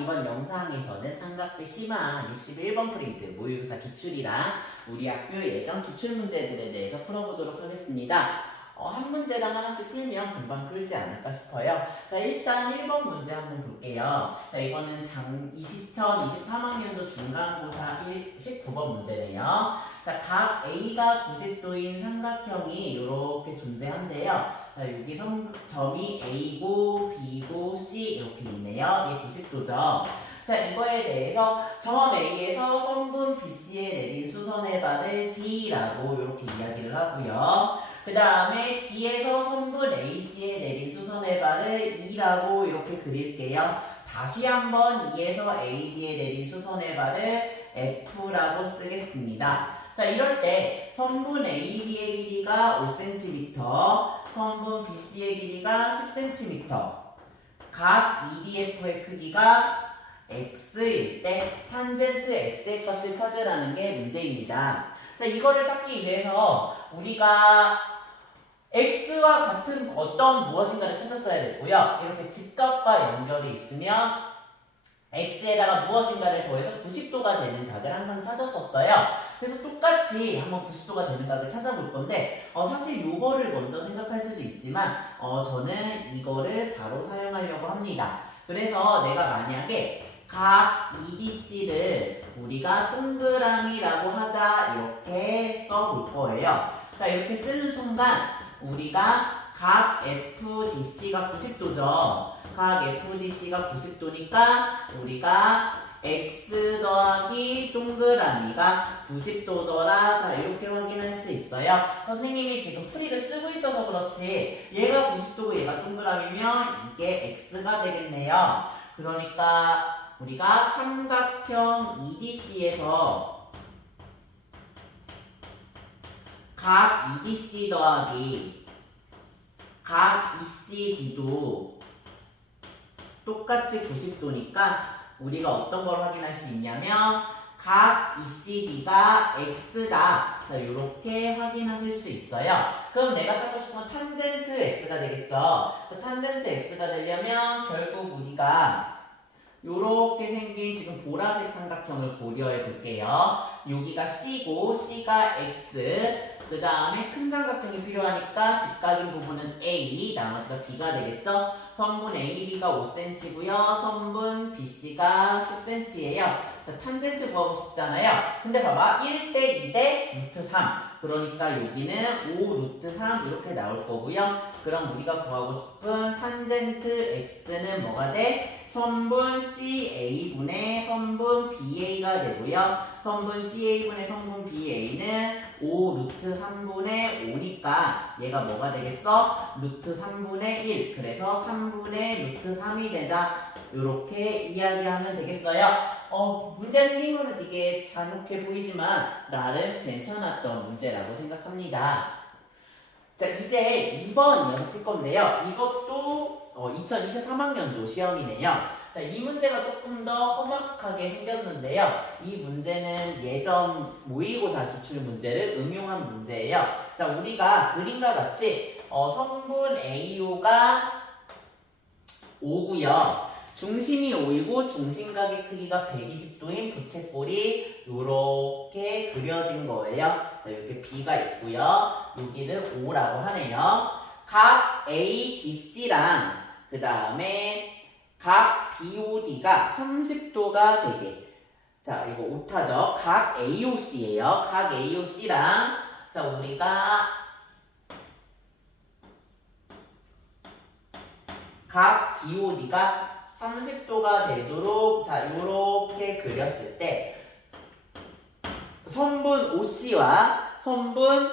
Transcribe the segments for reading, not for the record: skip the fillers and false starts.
이번 영상에서는 삼각대 심화 61번 프린트 모의고사 기출이랑 우리 학교 예전 기출문제들에 대해서 풀어보도록 하겠습니다. 한 문제당 하나씩 풀면 금방 풀지 않을까 싶어요. 자, 일단 1번 문제 한번 볼게요. 자, 이거는 2023학년도 중간고사 19번 문제네요. 자, 각 A가 90도인 삼각형이 이렇게 존재한대요. 자, 여기 점이 A고 B고 C 이렇게 있네요. 이게 90도죠. 자, 이거에 대해서 점 A에서 선분 BC에 내린 수선의 발을 D라고 이렇게 이야기를 하고요. 그 다음에 D에서 선분 AC에 내린 수선의 발을 E라고 이렇게 그릴게요. 다시 한번 E에서 AB에 내린 수선의 발을 F라고 쓰겠습니다. 자, 이럴 때 선분 AB의 길이가 5cm, 선분 BC의 길이가 10cm, 각 EDF의 크기가 X일 때 탄젠트 X의 값을 찾으라는 게 문제입니다. 자, 이거를 찾기 위해서 우리가 X와 같은 어떤 무엇인가를 찾았어야 되고요. 이렇게 직각과 연결이 있으면 X에다가 무엇인가를 더해서 90도가 되는 각을 항상 찾았었어요. 그래서 똑같이 한번 90도가 되는 각을 찾아볼 건데 사실 요거를 먼저 생각할 수도 있지만 저는 이거를 바로 사용하려고 합니다. 그래서 내가 만약에 각 EDC를 우리가 동그라미라고 하자 이렇게 써볼 거예요. 자, 이렇게 쓰는 순간 우리가 각 FDC가 90도죠. 각 FDC가 90도니까 우리가 X 더하기 동그라미가 90도더라. 자, 이렇게 확인할 수 있어요. 선생님이 지금 풀이를 쓰고 있어서 그렇지 얘가 90도고 얘가 동그라미면 이게 X가 되겠네요. 그러니까 우리가 삼각형 EDC에서 각 EDC 더하기 각 ECD도 똑같이 90도니까 우리가 어떤 걸 확인할 수 있냐면 각 ECD가 X다. 자, 이렇게 확인하실 수 있어요. 그럼 내가 찾고 싶은 건 탄젠트 X가 되겠죠. 탄젠트 X가 되려면 결국 우리가 요렇게 생긴 지금 보라색 삼각형을 고려해 볼게요. 여기가 C고 C가 X, 그 다음에 큰 삼각형이 필요하니까 직각인 부분은 A, 나머지가 B가 되겠죠. 선분 AB가 5cm고요. 선분 BC가 10cm예요. 자, 탄젠트 구하고 싶잖아요. 근데 봐봐, 1대 2대 루트 3. 그러니까 여기는 5 루트 3 이렇게 나올 거고요. 그럼 우리가 구하고 싶은 탄젠트 X는 뭐가 돼? 선분 CA분의 선분 BA가 되고요. 선분 CA분의 선분 BA는 5 루트 3분의 5니까 얘가 뭐가 되겠어? 루트 3분의 1. 그래서 3분의 루트 3이 된다. 이렇게 이야기하면 되겠어요. 문제 생긴 거는 되게 잔혹해 보이지만 나름 괜찮았던 문제라고 생각합니다. 자, 이제 2번 이야기 풀 건데요. 이것도 2023학년도 시험이네요. 자, 이 문제가 조금 더 험악하게 생겼는데요. 이 문제는 예전 모의고사 기출 문제를 응용한 문제예요. 자, 우리가 그림과 같이 성분 AO가 5고요. 중심이 5이고 중심각의 크기가 120도인 부채꼴이 이렇게 그려진 거예요. 자, 이렇게 B가 있고요. 여기는 5라고 하네요. 각 ADC랑 그 다음에 각 BOD가 30도가 되게. 자, 이거 오타죠. 각 AOC예요. 각 AOC랑 자, 우리가 각 BOD가 30도가 되도록 자, 요렇게 그렸을 때 선분 OC와 선분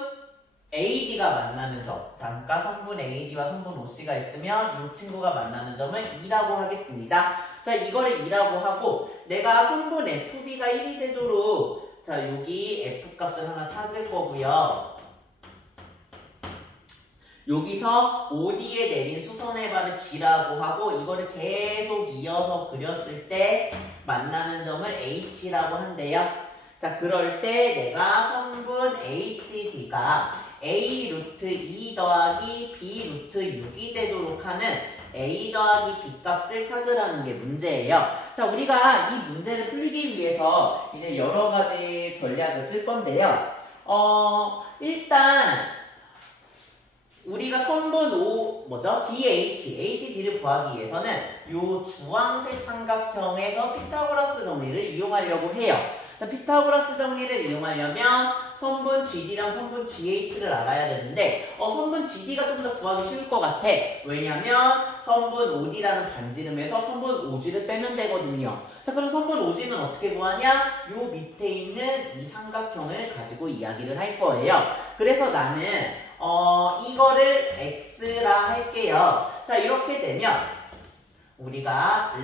AD가 만나는 점, 그러니까 선분 AD와 선분 OC가 있으면 이 친구가 만나는 점을 2라고 하겠습니다. 자, 이거를 2라고 하고 내가 선분 FB가 1이 되도록 자, 여기 F 값을 하나 찾을 거고요. 여기서 OD에 내린 수선의 발을 G라고 하고 이거를 계속 이어서 그렸을 때 만나는 점을 H라고 한대요. 자, 그럴 때 내가 선분 HD가 A 루트 2 더하기 B 루트 6이 되도록 하는 a 더하기 b 값을 찾으라는 게 문제예요. 자, 우리가 이 문제를 풀기 위해서 이제 여러 가지 전략을 쓸 건데요. 일단 우리가 선분 HD를 구하기 위해서는 요 주황색 삼각형에서 피타고라스 정리를 이용하려고 해요. 자, 피타고라스 정리를 이용하려면 선분 GD랑 선분 GH를 알아야 되는데 선분 GD가 좀 더 구하기 쉬울 것 같아. 왜냐면 선분 OD라는 반지름에서 선분 OG를 빼면 되거든요. 자, 그럼 선분 OG는 어떻게 구하냐? 요 밑에 있는 이 삼각형을 가지고 이야기를 할 거예요. 그래서 나는 이거를 X라 할게요. 자, 이렇게 되면 우리가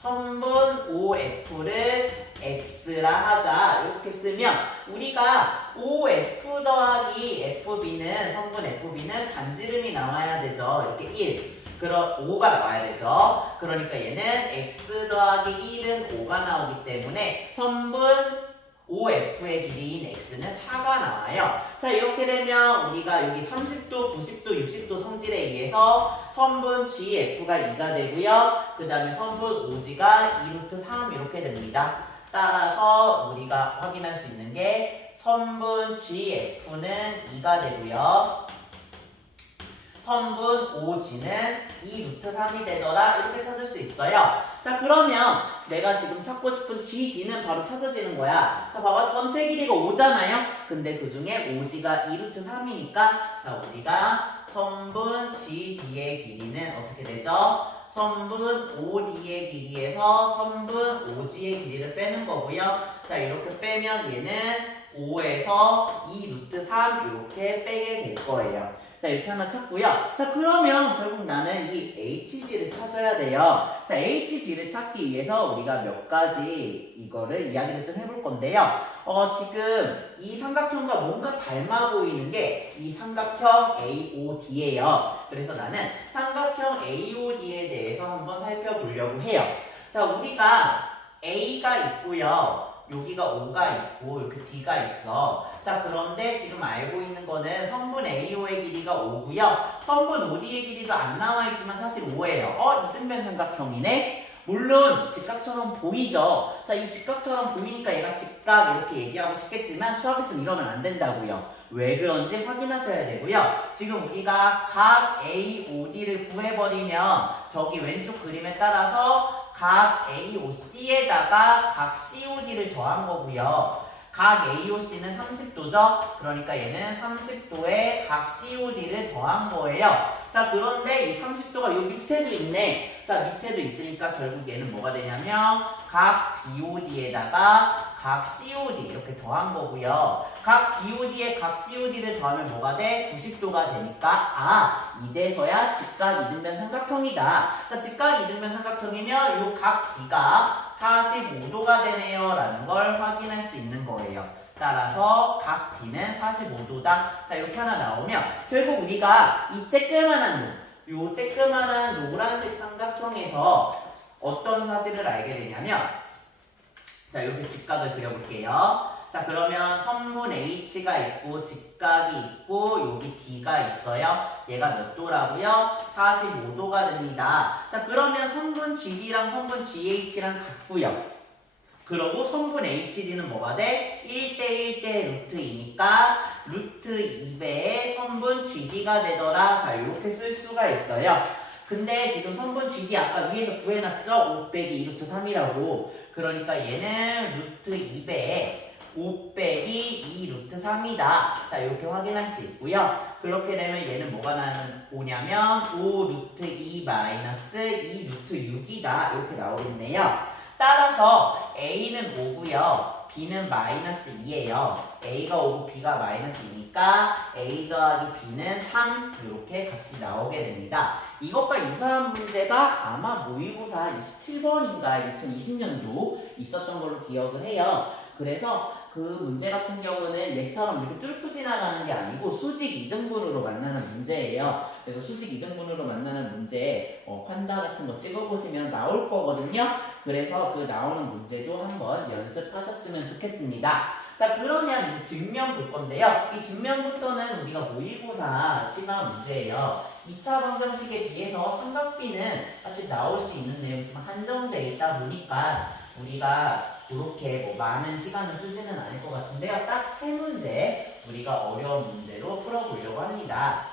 선분 OF를 X라 하자. 이렇게 쓰면 우리가 OF 더하기 FB는 선분 FB는 반지름이 나와야 되죠. 이렇게 1. 그럼 5가 나와야 되죠. 그러니까 얘는 X 더하기 1은 5가 나오기 때문에 선분 OF의 길이인 X는 4가 나와요. 자, 이렇게 되면 우리가 여기 30도, 90도, 60도 성질에 의해서 선분 GF가 2가 되고요. 그 다음에 선분 OG가 2루트 3 이렇게 됩니다. 따라서 우리가 확인할 수 있는 게 선분 GF는 2가 되고요. 선분 OG는 2루트 3이 되더라. 이렇게 찾을 수 있어요. 자, 그러면 내가 지금 찾고 싶은 GD는 바로 찾아지는 거야. 자, 봐봐. 전체 길이가 5잖아요? 근데 그 중에 OG가 2루트 3이니까 자, 우리가 선분 GD의 길이는 어떻게 되죠? 선분 OD의 길이에서 선분 OG의 길이를 빼는 거고요. 자, 이렇게 빼면 얘는 5에서 2루트 3 이렇게 빼게 될 거예요. 자, 이렇게 하나 찾고요. 자, 그러면 결국 나는 이 HG를 찾아야 돼요. 자, HG를 찾기 위해서 우리가 몇 가지 이거를 이야기를 좀 해볼 건데요. 지금 이 삼각형과 뭔가 닮아 보이는 게 이 삼각형 AOD예요. 그래서 나는 삼각형 AOD에 대해서 한번 살펴보려고 해요. 자, 우리가 A가 있고요. 여기가 O가 있고 이렇게 D가 있어. 자, 그런데 지금 알고 있는 거는 선분 AO의 길이가 5고요. 선분 OD의 길이도 안 나와 있지만 사실 5예요. 이등변 삼각형이네. 물론 직각처럼 보이죠. 자, 이 직각처럼 보이니까 얘가 직각 이렇게 얘기하고 싶겠지만 수학에서는 이러면 안 된다고요. 왜 그런지 확인하셔야 되고요. 지금 우리가 각 AOD를 구해버리면 저기 왼쪽 그림에 따라서 각 AOC에다가 각 COD를 더한 거고요. 각 AOC는 30도죠? 그러니까 얘는 30도에 각 COD를 더한 거예요. 자, 그런데 이 30도가 요 밑에도 있네. 자, 밑에도 있으니까 결국 얘는 뭐가 되냐면 각 BOD에다가 각 COD 이렇게 더한 거고요. 각 BOD에 각 COD를 더하면 뭐가 돼? 90도가 되니까 이제서야 직각 이등변 삼각형이다. 자, 직각 이등변 삼각형이면 요 각 D가 45도가 되네요 라는 걸 확인할 수 있는 거예요. 따라서 각 D는 45도다. 자, 이렇게 하나 나오면 결국 우리가 이 쬐끄만한 노란색 삼각형에서 어떤 사실을 알게 되냐면 자, 이렇게 직각을 그려볼게요. 자, 그러면 선분 H가 있고 직각이 있고 여기 D가 있어요. 얘가 몇 도라고요? 45도가 됩니다. 자, 그러면 선분 GD랑 선분 GH랑 같고요. 그러고 선분 HD는 뭐가 돼? 1대 1대 루트 2니까 루트 2배의 선분 GD가 되더라. 자, 이렇게 쓸 수가 있어요. 근데 지금 선분 GD 아까 위에서 구해놨죠? 5 빼기 2루트 3이라고. 그러니까 얘는 루트 2배에 5 빼기 2루트 3이다. 자, 이렇게 확인할 수 있고요. 그렇게 되면 얘는 뭐가 오냐면 5 루트 2 마이너스 2 루트 6이다. 이렇게 나오겠네요. 따라서 A는 5고요. B는 마이너스 2예요. A가 5고 B가 마이너스 2니까 A 더하기 B는 3 이렇게 값이 나오게 됩니다. 이것과 유사한 문제가 아마 모의고사 27번인가 2020년도 있었던 걸로 기억을 해요. 그래서 그 문제 같은 경우는 얘처럼 이렇게 뚫고 지나가는 게 아니고 수직 2등분으로 만나는 문제예요. 그래서 수직 2등분으로 만나는 문제에 콴다 같은 거 찍어보시면 나올 거거든요. 그래서 그 나오는 문제도 한번 연습하셨으면 좋겠습니다. 자, 그러면 이 뒷면 볼 건데요. 이 뒷면부터는 우리가 모의고사 심화 문제예요. 2차 방정식에 비해서 삼각 B는 사실 나올 수 있는 내용이 좀 한정되어 있다 보니까 우리가 그렇게 뭐 많은 시간을 쓰지는 않을 것 같은데요. 딱 세 문제 우리가 어려운 문제로 풀어보려고 합니다.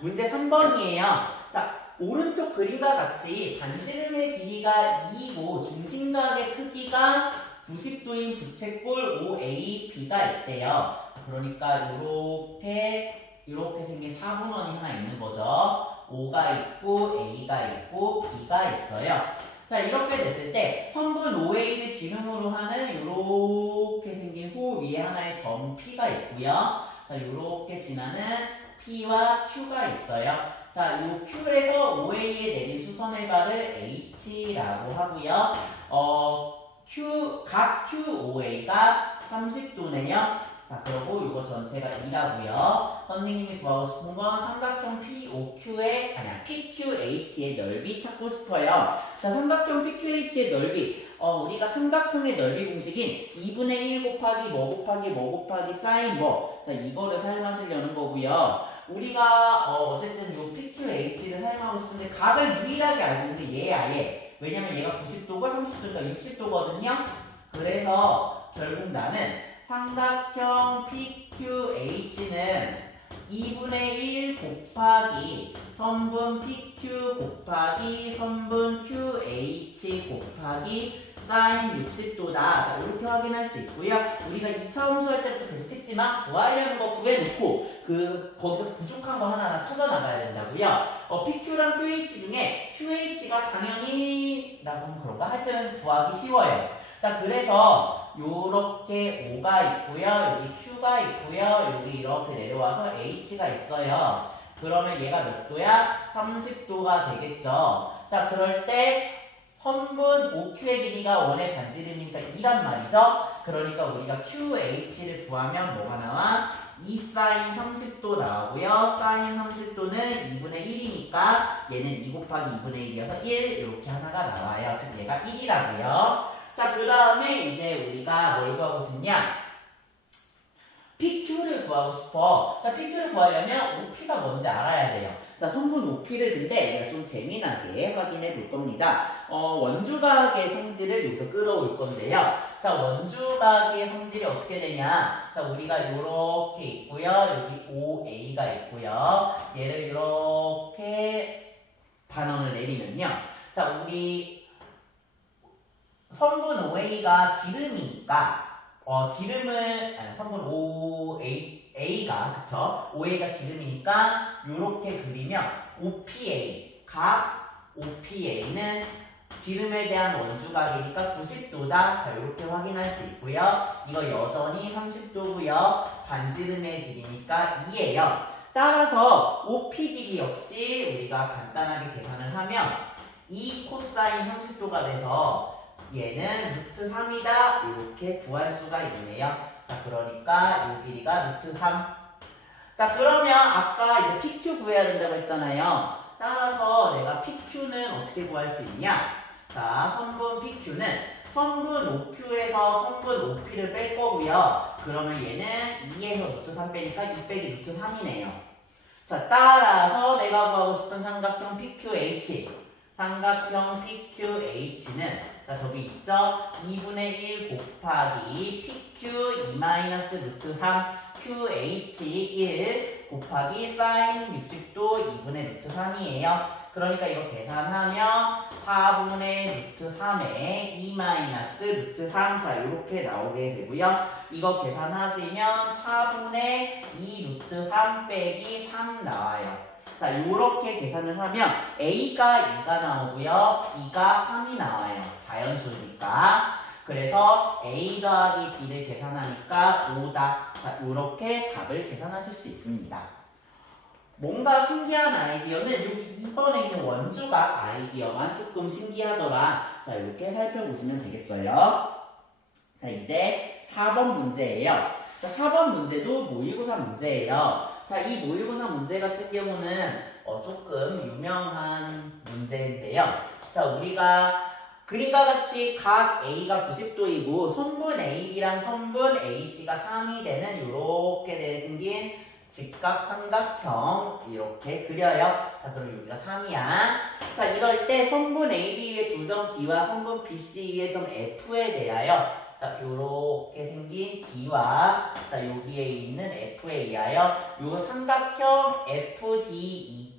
문제 3번이에요. 자, 오른쪽 그림과 같이 반지름의 길이가 2이고 중심각의 크기가 90도인 부채꼴 OAB가 있대요. 그러니까 이렇게 생긴 사분원이 하나 있는 거죠. O가 있고 A가 있고 B가 있어요. 자, 이렇게 됐을 때 성분 OA를 지름으로 하는 이렇게 생긴 호 위에 하나의 점 P가 있고요. 자, 이렇게 지나는 P와 Q가 있어요. 자, 이 Q에서 OA에 내린 수선의 발을 H라고 하고요. 각 QOA가 30도네요. 자, 그리고 이거 전체가 2라고요. 선생님이 구하고 싶은 건 삼각형 PQH의 넓이 찾고 싶어요. 자, 삼각형 PQH의 넓이. 우리가 삼각형의 넓이 공식인 2분의 1 곱하기 뭐 곱하기 뭐 곱하기 사인 뭐. 자, 이거를 사용하시려는 거고요. 우리가 어쨌든 요 PQH를 사용하고 싶은데 각을 유일하게 알고 있는데 얘 아예. 왜냐면 얘가 90도가 30도니까 60도거든요. 그래서 결국 나는 삼각형 PQH는 2분의 1 곱하기 선분 PQ 곱하기 선분 QH 곱하기 사인 60도다. 자, 이렇게 확인할 수 있고요. 우리가 2차 함수할 때부터 계속 했지만 구하려는 거 구해놓고 거기서 부족한 거 하나하나 찾아나가야 된다고요. PQ랑 QH 중에 QH가 당연히 라고 하면 그런가? 하여튼 구하기 쉬워요. 자, 그래서 요렇게 O가 있고요. 여기 Q가 있고요. 여기 이렇게 내려와서 H가 있어요. 그러면 얘가 몇 도야? 30도가 되겠죠. 자, 그럴 때 선분 OQ의 길이가 원의 반지름이니까 2란 말이죠. 그러니까 우리가 QH를 구하면 뭐가 나와? 2 사인 30도 나오고요. 사인 30도는 2분의 1이니까 얘는 2 곱하기 2분의 1이어서 1 이렇게 하나가 나와요. 즉 얘가 1이라고요. 자, 그 다음에 이제 우리가 뭘 구하고 싶냐? PQ를 구하고 싶어. 자, PQ를 구하려면 OP가 뭔지 알아야 돼요. 자, 성분 OP를 근데 우리가 좀 재미나게 확인해 볼 겁니다. 원주각의 성질을 여기서 끌어올 건데요. 자, 원주각의 성질이 어떻게 되냐? 자, 우리가 이렇게 있고요. 여기 OA가 있고요. 얘를 이렇게 반원을 내리면요. 자, 우리 성분 OA가 지름이니까 성분 A가 그쵸? OA가 지름이니까 요렇게 그리면 OPA 각 OPA는 지름에 대한 원주각이니까 90도다. 자, 요렇게 확인할 수 있고요. 이거 여전히 30도고요. 반지름의 길이니까 2예요. 따라서 OP 길이 역시 우리가 간단하게 계산을 하면 2 코사인 30도가 돼서 얘는 루트 3이다. 이렇게 구할 수가 있네요. 자, 그러니까 이 길이가 루트 3. 자, 그러면 아까 이제 PQ 구해야 된다고 했잖아요. 따라서 내가 PQ는 어떻게 구할 수 있냐? 자, 선분 PQ는 선분 OQ에서 선분 OP를 뺄 거고요. 그러면 얘는 2에서 루트 3 빼니까 2 빼기 루트 3이네요. 자, 따라서 내가 구하고 싶은 삼각형 PQH. 삼각형 PQH는 자, 저기 있죠? 2분의 1 곱하기 PQ 2 루트 3 QH 1 곱하기 사인 60도 2분의 루트 3이에요. 그러니까 이거 계산하면 4분의 루트 3에 2 루트 3. 자, 이렇게 나오게 되고요. 이거 계산하시면 4분의 2 루트 3 빼기 3 나와요. 자, 요렇게 계산을 하면 A가 2가 나오고요. B가 3이 나와요. 자연수니까. 그래서 A 더하기 B를 계산하니까 5다. 자, 요렇게 답을 계산하실 수 있습니다. 뭔가 신기한 아이디어는 여기 2번에 있는 원주각 아이디어만 조금 신기하더라. 자, 이렇게 살펴보시면 되겠어요. 자, 이제 4번 문제예요. 자, 4번 문제도 모의고사 문제예요. 자, 이 모의고사 문제 같은 경우는 조금 유명한 문제인데요. 자, 우리가 그림과 같이 각 A가 90도이고 선분 AB랑 선분 AC가 3이 되는 이렇게 생긴 직각 삼각형 이렇게 그려요. 자, 그럼 여기가 3이야. 자, 이럴 때 성분 AB의 두 점 D와 성분 BC의 점 F에 대하여 자, 요렇게 생긴 D와 자, 여기에 있는 F에 의하여 요 삼각형 FDE가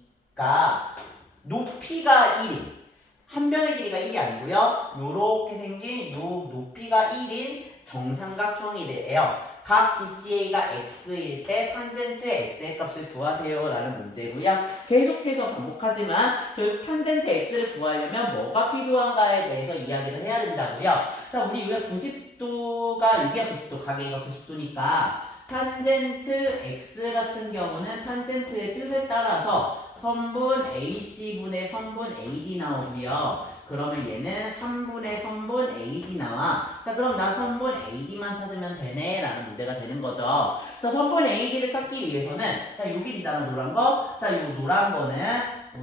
높이가 1인 한 변의 길이가 1이 아니고요. 요렇게 생긴 요 높이가 1인 정삼각형이 돼요. 각 DCA가 X일 때 탄젠트 X의 값을 구하세요 라는 문제고요. 계속해서 반복하지만 그 탄젠트 X를 구하려면 뭐가 필요한가에 대해서 이야기를 해야 된다고요. 자, 우리 여기가 90도가 여기가 90도, 가게가 90도니까 탄젠트 X 같은 경우는 탄젠트의 뜻에 따라서 선분 AC분의 선분 AD 나오고요. 그러면 얘는 3분의 선분 AD 나와. 자, 그럼 나 선분 AD만 찾으면 되네 라는 문제가 되는 거죠. 자, 선분 AD를 찾기 위해서는 자, 요 길이잖아, 노란 거. 자, 요 노란 거는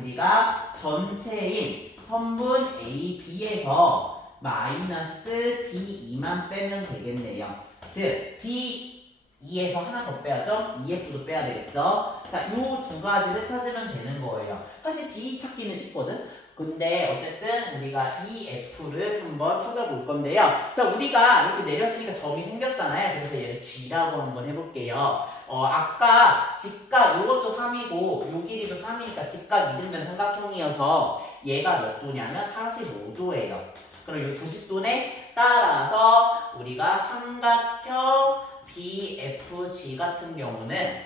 우리가 전체인 선분 AB에서 마이너스 D2만 빼면 되겠네요. 즉, D2에서 하나 더 빼야죠. EF도 빼야 되겠죠. 자, 요 두 가지를 찾으면 되는 거예요. 사실 D 찾기는 쉽거든. 근데 어쨌든 우리가 EF를 한번 찾아볼 건데요. 자, 우리가 이렇게 내렸으니까 점이 생겼잖아요. 그래서 얘를 G라고 한번 해볼게요. 아까 직각 요것도 3이고 요 길이도 3이니까 직각 이등변 삼각형이어서 얘가 몇 도냐면 45도예요. 그럼 요 90도네. 따라서 우리가 삼각형 BFG 같은 경우는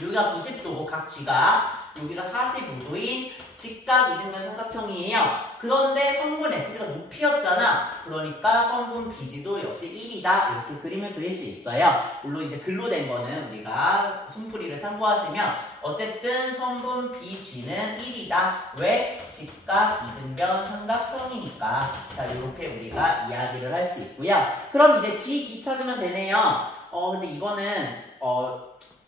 여기가 90도고 각 G가 여기가 45도인 직각 이등변 삼각형이에요. 그런데 성분 FG가 높이였잖아. 그러니까 성분 BG도 역시 1이다. 이렇게 그림을 그릴 수 있어요. 물론 이제 글로 된 거는 우리가 숨풀이를 참고하시면 어쨌든 성분 BG는 1이다. 왜? 직각 이등변 삼각형이니까. 자, 이렇게 우리가 이야기를 할 수 있고요. 그럼 이제 D 찾으면 되네요. 근데 이거는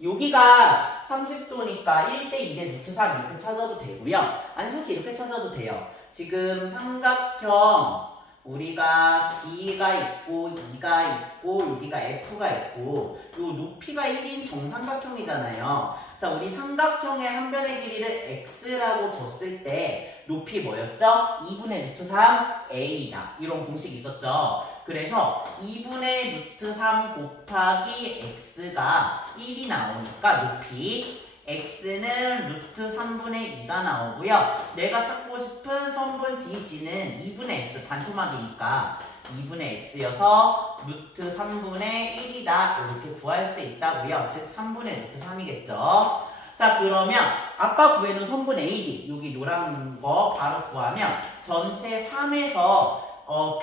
여기가 30도니까 1대 2대 루트 3 이렇게 찾아도 되고요. 아니 사실 이렇게 찾아도 돼요. 지금 삼각형 우리가 D가 있고 E가 있고 여기가 F가 있고 요 높이가 1인 정삼각형이잖아요. 자, 우리 삼각형의 한 변의 길이를 X라고 줬을 때 높이 뭐였죠? 2분의 루트 3 A다. 이런 공식이 있었죠. 그래서 2분의 루트 3 곱하기 X가 1이 나오니까 높이 X는 루트 3분의 2가 나오고요. 내가 찾고 싶은 선분 DG는 2분의 X 반토막이니까 2분의 X여서 루트 3분의 1이다. 이렇게 구할 수 있다고요. 즉 3분의 루트 3이겠죠. 자, 그러면 아까 구해놓은 선분 AD 여기 노란 거 바로 구하면 전체 3에서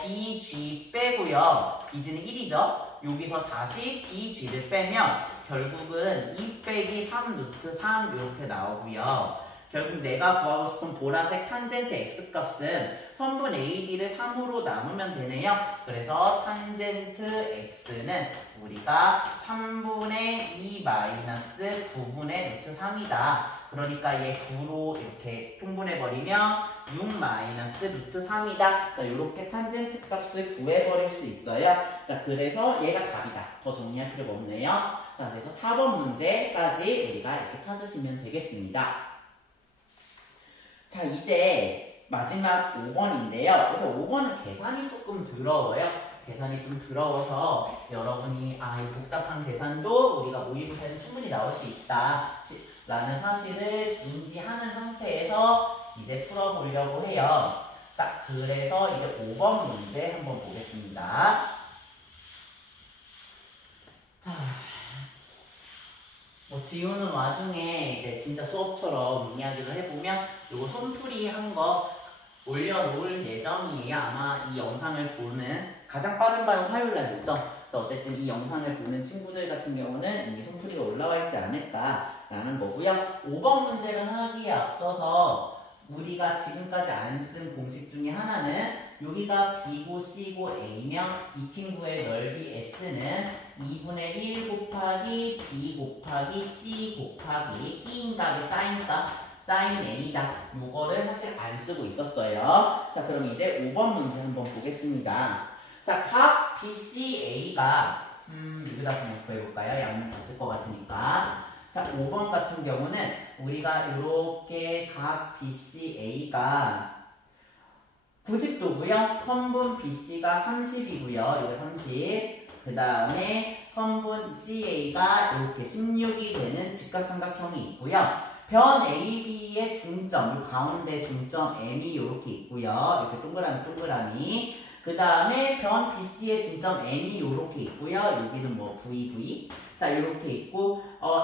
BG 빼고요. BG는 1이죠. 여기서 다시 BG를 빼면 결국은 2 빼기 3 루트 3 이렇게 나오고요. 결국 내가 구하고 싶은 보라색 탄젠트 X 값은 선분 AD를 3으로 나누면 되네요. 그래서 탄젠트 X는 우리가 3분의 2 마이너스 9분의 루트 3이다. 그러니까 얘 9로 이렇게 통분해버리면 6 마이너스 루트 3이다. 자, 이렇게 탄젠트 값을 구해버릴 수 있어요. 자, 그래서 얘가 답이다. 더 정리할 필요가 없네요. 자, 그래서 4번 문제까지 우리가 이렇게 찾으시면 되겠습니다. 자, 이제 마지막 5번인데요. 그래서 5번은 계산이 조금 더러워요. 계산이 좀 더러워서 여러분이 이 복잡한 계산도 우리가 모의고사에서 충분히 나올 수 있다 라는 사실을 인지하는 상태에서 이제 풀어보려고 해요. 자, 그래서 이제 5번 문제 한번 보겠습니다. 자, 지우는 와중에 이제 진짜 수업처럼 이야기를 해보면 요거 손풀이 한 거 올려놓을 예정이에요. 아마 이 영상을 보는 가장 빠른 발은 화요일날이죠. 어쨌든 이 영상을 보는 친구들 같은 경우는 이미 손풀이가 올라와 있지 않을까라는 거고요. 5번 문제를 하기에 앞서서 우리가 지금까지 안 쓴 공식 중에 하나는 여기가 B고 C고 A면 이 친구의 넓이 S는 2분의 1 곱하기 B 곱하기 C 곱하기 끼인 값의 사인값 사인 A다. 요거를 사실 안 쓰고 있었어요. 자, 그럼 이제 5번 문제 한번 보겠습니다. 자, 각 BCA가 여기다 한번 구해볼까요? 양면 다 쓸 것 같으니까. 자, 5번 같은 경우는 우리가 이렇게 각 BCA가 90도고요. 선분 BC가 30이고요. 이거 30. 그 다음에 선분 CA가 이렇게 16이 되는 직각삼각형이 있고요. 변 AB의 중점, 이 가운데 중점 M이 이렇게 있고요. 이렇게 동그라미. 그 다음에 변 BC의 중점 N이 이렇게 있고요. 여기는 뭐 VV. 자, 이렇게 있고,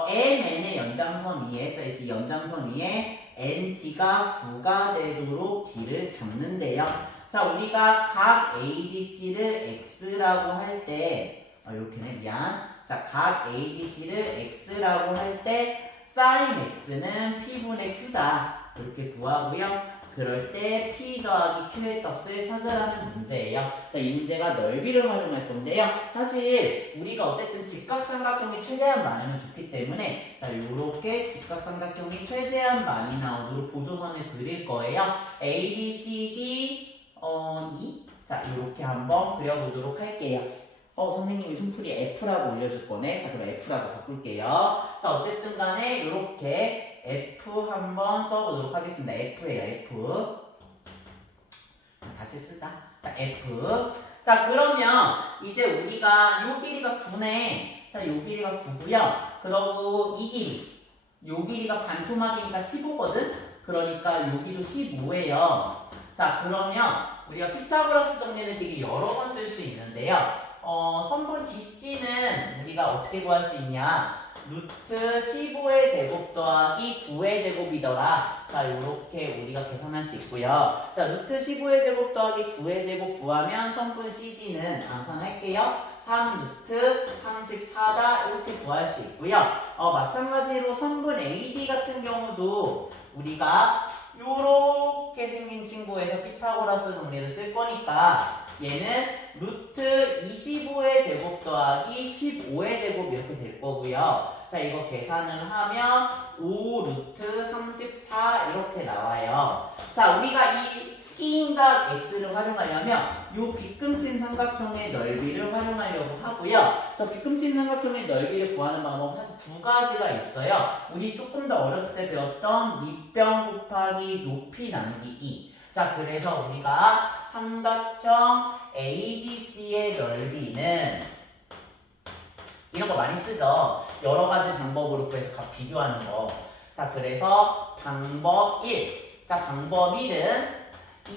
MN의 연장선 위에, 자, 이렇게 연장선 위에 NT가 9가 되도록 D를 잡는데요. 자, 우리가 각 ABC를 X라고 할 때, 이렇게네, 미안. 자, 각 ABC를 X라고 할 때, sin X는 P분의 Q다. 이렇게 구하고요. 그럴 때 P 더하기 Q의 값을 찾으라는 문제예요. 자, 이 문제가 넓이를 활용할 건데요. 사실 우리가 어쨌든 직각삼각형이 최대한 많으면 좋기 때문에 자, 요렇게 직각삼각형이 최대한 많이 나오도록 보조선을 그릴 거예요. A, B, C, D, E. 자, 요렇게 한번 그려보도록 할게요. 선생님이 손풀이 F라고 올려줄 거네. 자, 그럼 F라고 바꿀게요. 자, 어쨌든 간에 요렇게 F 한번 써보도록 하겠습니다. F예요, F. 다시 쓰자. 자, F. 자, 그러면 이제 우리가 요 길이가 9네. 자, 요 길이가 9고요. 그러고 이 길이. 요 길이가 반토막이니까 15거든? 그러니까 여기도 15예요. 자, 그러면 우리가 피타고라스 정리는 되게 여러 번 쓸 수 있는데요. 선분 DC는 우리가 어떻게 구할 수 있냐? 루트 15의 제곱 더하기 9의 제곱이더라. 자, 요렇게 우리가 계산할 수 있고요. 자, 루트 15의 제곱 더하기 9의 제곱 구하면 선분 CD는 암산할게요. 3루트 34다. 이렇게 구할 수 있고요. 마찬가지로 선분 AD 같은 경우도 우리가 요렇게 생긴 친구에서 피타고라스 정리를 쓸 거니까 얘는 루트 25의 제곱 더하기 15의 제곱 이렇게 될 거고요. 자, 이거 계산을 하면 5 루트 34 이렇게 나와요. 자, 우리가 이 끼인각 x를 활용하려면 요 빗금친 삼각형의 넓이를 활용하려고 하고요. 저 빗금친 삼각형의 넓이를 구하는 방법은 사실 두 가지가 있어요. 우리 조금 더 어렸을 때 배웠던 밑변 곱하기 높이 나누기 2. 자, 그래서 우리가 삼각형 ABC의 넓이는 이런 거 많이 쓰죠. 여러 가지 방법으로 구해서 각 비교하는 거. 자, 그래서 방법 1. 자, 방법 1은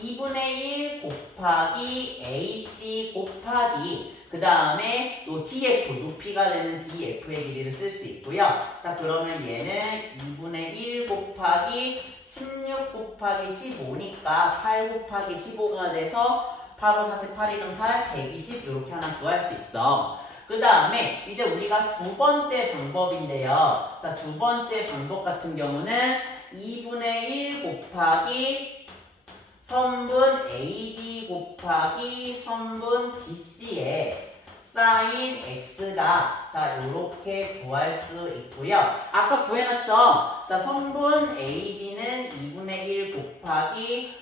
2분의 1 곱하기 AC 곱하기 그 다음에 요 DF, 높이가 되는 DF의 길이를 쓸 수 있고요. 자, 그러면 얘는 2분의 1 곱하기 16 곱하기 15니까 8 곱하기 15가 돼서 8, 5, 40, 8, 1은 8, 120 이렇게 하나 구할 수 있어. 그 다음에 이제 우리가 두 번째 방법인데요. 자, 두 번째 방법 같은 경우는 2분의 1 곱하기 선분 AD 곱하기 선분 DC의 sin x다. 자, 요렇게 구할 수 있고요. 아까 구해놨죠? 자, 선분 AD는 2분의 1 곱하기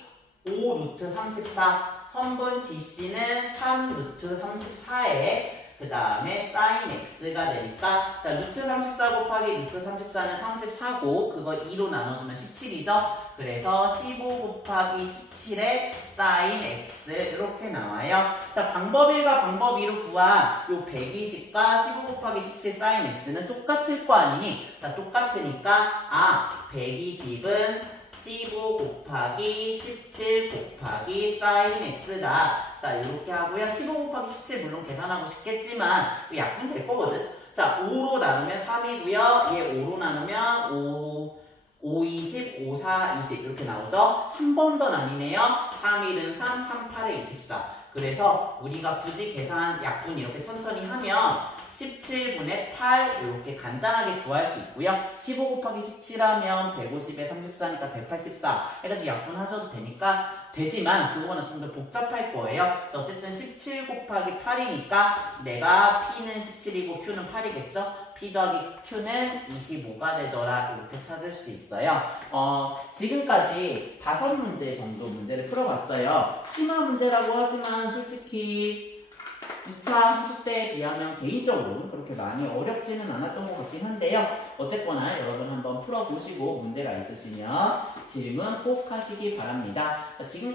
5 루트 34. 선분 DC는 3 루트 34에 그 다음에 sin x가 되니까 자, 루트 34 곱하기 루트 34는 34고 그거 2로 나눠주면 17이죠? 그래서 15 곱하기 17에 sin x 이렇게 나와요. 자, 방법 1과 방법 2로 구한 요 120과 15 곱하기 17 sin x는 똑같을 거 아니니? 자, 똑같으니까 120은 15 곱하기 17 곱하기 sin x다. 자, 이렇게 하고요. 15 곱하기 17 물론 계산하고 싶겠지만 약분 될 거거든. 자, 5로 나누면 3이고요. 얘 5로 나누면 5, 20, 5, 4, 20 이렇게 나오죠. 한 번 더 나뉘네요. 3, 1은 3, 3, 8에 24. 그래서 우리가 굳이 계산 약분 이렇게 천천히 하면 17분의 8 이렇게 간단하게 구할 수 있고요. 15 곱하기 17 하면 150에 34니까 184 해가지고 약분하셔도 되지만 그거는 좀 더 복잡할 거예요. 어쨌든 17 곱하기 8이니까 내가 P는 17이고 Q는 8이겠죠? P 더하기 Q는 25가 되더라. 이렇게 찾을 수 있어요. 지금까지 5문제 정도 문제를 풀어봤어요. 심화 문제라고 하지만 솔직히 2차 학습 때에 비하면 개인적으로 그렇게 많이 어렵지는 않았던 것 같긴 한데요. 어쨌거나 여러분 한번 풀어보시고 문제가 있으시면 질문 꼭 하시기 바랍니다. 지금